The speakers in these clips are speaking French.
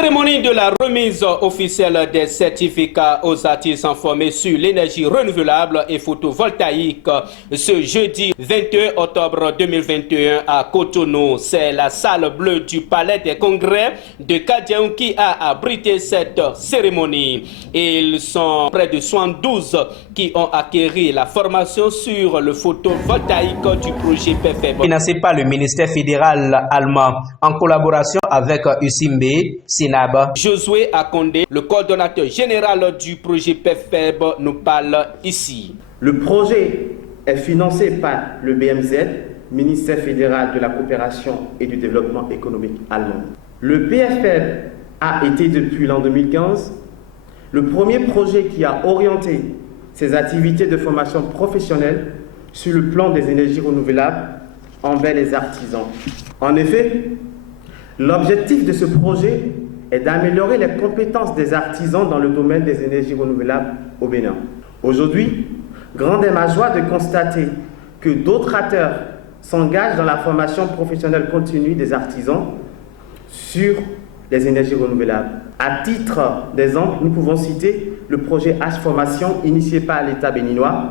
Cérémonie de la remise officielle des certificats aux artisans formés sur l'énergie renouvelable et photovoltaïque ce jeudi 21 octobre 2021 à Cotonou. C'est la salle bleue du Palais des Congrès de Kadiaou qui a abrité cette cérémonie. Ils sont près de 72 qui ont acquis la formation sur le photovoltaïque du projet PFEB. Financé par le ministère fédéral allemand en collaboration avec USIMB, Sinab. Josué Akondé, le coordonnateur général du projet PFEB, nous parle ici. Le projet est financé par le BMZ, ministère fédéral de la coopération et du développement économique allemand. Le PFEB a été depuis l'an 2015 le premier projet qui a orienté ses activités de formation professionnelle sur le plan des énergies renouvelables envers les artisans. En effet, l'objectif de ce projet est d'améliorer les compétences des artisans dans le domaine des énergies renouvelables au Bénin. Aujourd'hui, grande est ma joie de constater que d'autres acteurs s'engagent dans la formation professionnelle continue des artisans sur les énergies renouvelables. À titre d'exemple, nous pouvons citer le projet H-Formation initié par l'État béninois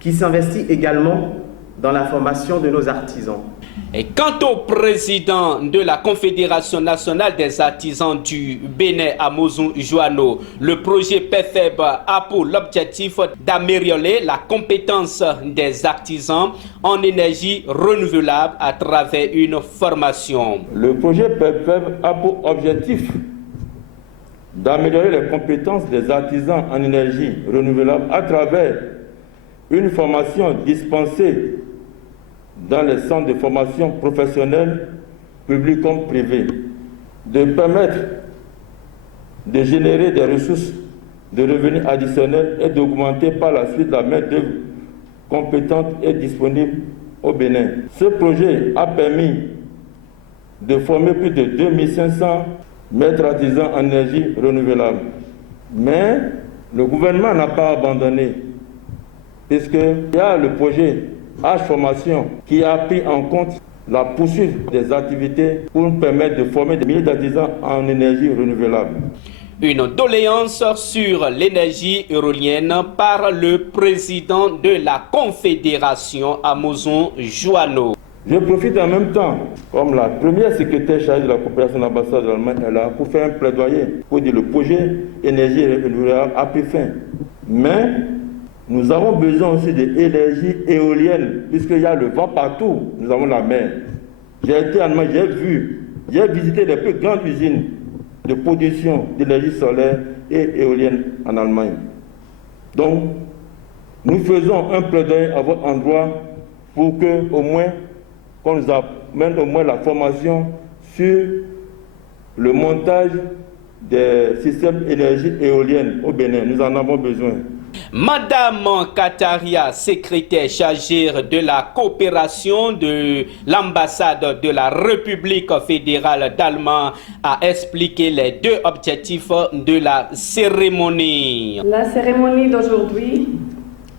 qui s'investit également dans la formation de nos artisans. Et quant au président de la Confédération nationale des artisans du Bénin, Amouzou Joano, le projet PFEB a pour l'objectif d'améliorer la compétence des artisans en énergie renouvelable à travers une formation. Le projet PFEB a pour objectif d'améliorer les compétences des artisans en énergie renouvelable à travers une formation dispensée dans les centres de formation professionnelle, publics comme privés, de permettre de générer des ressources de revenus additionnels et d'augmenter par la suite la main-d'œuvre compétente et disponible au Bénin. Ce projet a permis de former plus de 2500 maîtres artisans en énergie renouvelable. Mais le gouvernement n'a pas abandonné, puisqu'il y a le projet H-Formation qui a pris en compte la poursuite des activités pour nous permettre de former des milliers d'artisans en énergie renouvelable. Une doléance sur l'énergie éolienne par le président de la Confédération, Amouzou Joano. Je profite en même temps, comme la première secrétaire chargée de la coopération de l'ambassade de l'Allemagne est là, pour faire un plaidoyer pour dire que le projet énergie renouvelable a pris fin. Mais nous avons besoin aussi d'énergie éolienne, puisqu'il y a le vent partout, nous avons la mer. J'ai été en Allemagne, j'ai visité les plus grandes usines de production d'énergie solaire et éolienne en Allemagne. Donc, nous faisons un plaidoyer à votre endroit pour que, au moins, qu'on nous amène au moins la formation sur le montage des systèmes d'énergie éolienne au Bénin. Nous en avons besoin. Madame Kataria, secrétaire chargée de la coopération de l'ambassade de la République fédérale d'Allemagne, a expliqué les deux objectifs de la cérémonie. La cérémonie d'aujourd'hui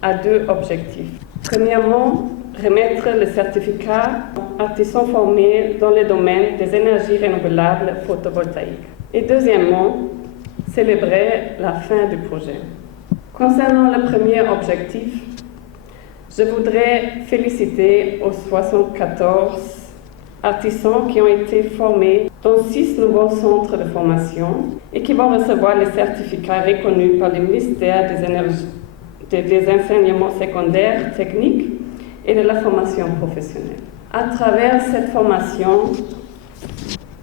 a deux objectifs. Premièrement, remettre le certificat artisans formés dans le domaine des énergies renouvelables photovoltaïques. Et deuxièmement, célébrer la fin du projet. Concernant le premier objectif, je voudrais féliciter aux 74 artisans qui ont été formés dans 6 nouveaux centres de formation et qui vont recevoir les certificats reconnus par le ministère des enseignements secondaires techniques et de la formation professionnelle. À travers cette formation,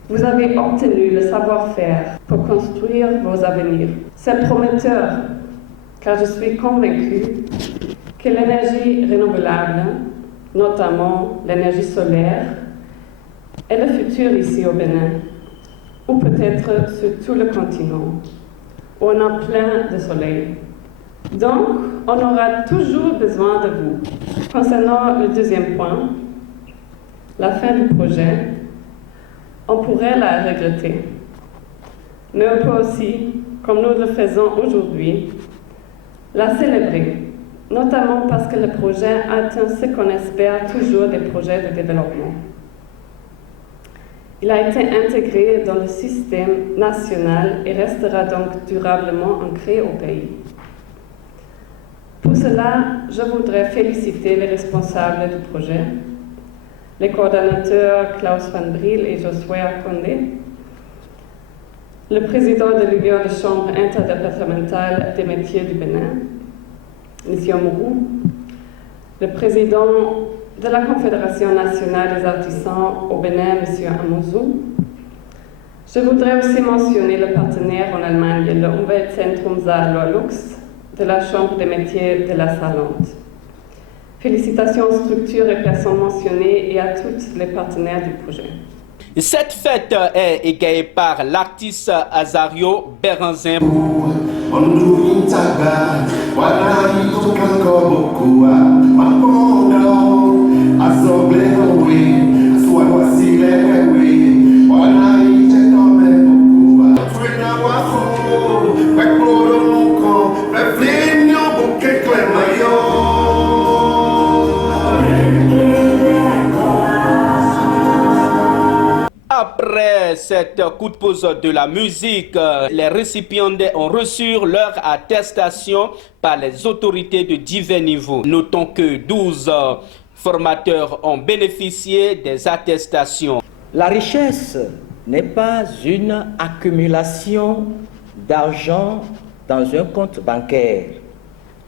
vous avez obtenu le savoir-faire pour construire vos avenirs. C'est prometteur, car je suis convaincue que l'énergie renouvelable, notamment l'énergie solaire, est le futur ici au Bénin, ou peut-être sur tout le continent, où on a plein de soleil. Donc, on aura toujours besoin de vous. Concernant le deuxième point, la fin du projet, on pourrait la regretter. Mais on peut aussi, comme nous le faisons aujourd'hui, la célébrer, notamment parce que le projet atteint ce qu'on espère toujours des projets de développement. Il a été intégré dans le système national et restera donc durablement ancré au pays. Pour cela, je voudrais féliciter les responsables du projet, les coordonnateurs Klaus van Briel et Josué Condé, le président de l'Union des chambres interdépartementales des métiers du Bénin, M. Mourou, le président de la Confédération nationale des artisans au Bénin, M. Amouzou. Je voudrais aussi mentionner le partenaire en Allemagne, le Umweltzentrum Saar-Lorlux, de la Chambre des métiers de la Saarland. Félicitations aux structures et personnes mentionnées et à tous les partenaires du projet. Cette fête est égayée par l'artiste Azario Beranzin. Après cette coup de pouce de la musique, les récipiendaires ont reçu leur attestation par les autorités de divers niveaux. Notons que 12 formateurs ont bénéficié des attestations. La richesse n'est pas une accumulation d'argent dans un compte bancaire,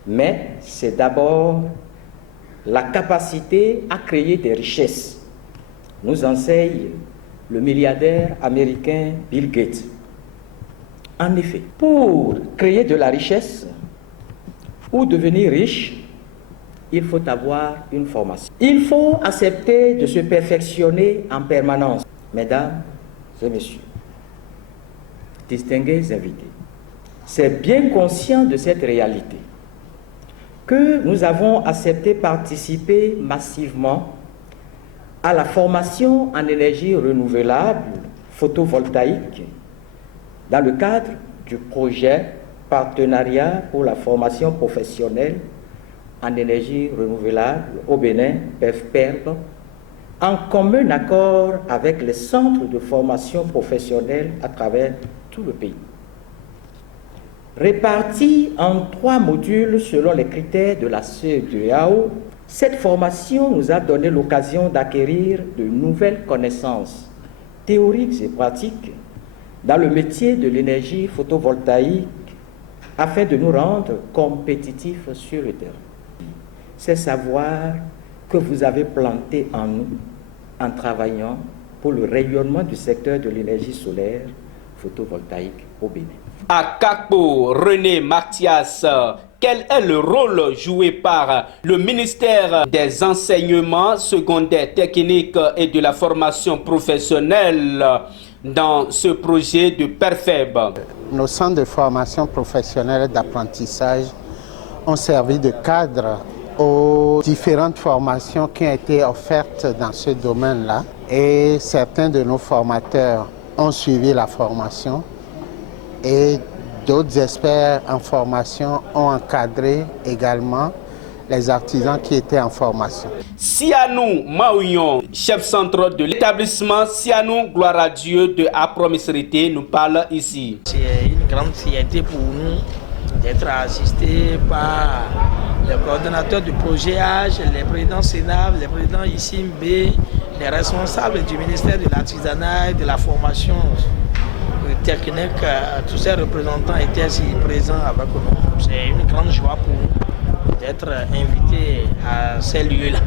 mais c'est d'abord la capacité à créer des richesses, nous enseigne le milliardaire américain Bill Gates. En effet, pour créer de la richesse ou devenir riche, il faut avoir une formation. Il faut accepter de se perfectionner en permanence. Mesdames et messieurs, distingués invités, c'est bien conscient de cette réalité que nous avons accepté participer massivement à la formation en énergie renouvelable photovoltaïque dans le cadre du projet Partenariat pour la formation professionnelle en énergie renouvelable au Bénin, PEFPERB, en commun accord avec les centres de formation professionnelle à travers tout le pays. Répartis en 3 modules selon les critères de la CEDEAO, cette formation nous a donné l'occasion d'acquérir de nouvelles connaissances théoriques et pratiques dans le métier de l'énergie photovoltaïque afin de nous rendre compétitifs sur le terrain. C'est savoir que vous avez planté en nous en travaillant pour le rayonnement du secteur de l'énergie solaire photovoltaïque au Bénin. À Kakpo, René Mathias, quel est le rôle joué par le ministère des enseignements secondaires techniques et de la formation professionnelle dans ce projet de PERFEB? Nos centres de formation professionnelle et d'apprentissage ont servi de cadre aux différentes formations qui ont été offertes dans ce domaine-là. Et certains de nos formateurs ont suivi la formation et d'autres experts en formation ont encadré également les artisans qui étaient en formation. Sianou Maouillon, chef central de l'établissement Sianou Gloire à Dieu de Apromisérité, nous parle ici. C'est une grande fierté pour nous d'être assistés par les coordonnateurs du projet H, les présidents Sénat, les présidents ICIMB, les responsables du ministère de l'Artisanat et de la formation technique. Tous ces représentants étaient ici présents avec nous. C'est une grande joie pour nous d'être invités à ces lieux-là.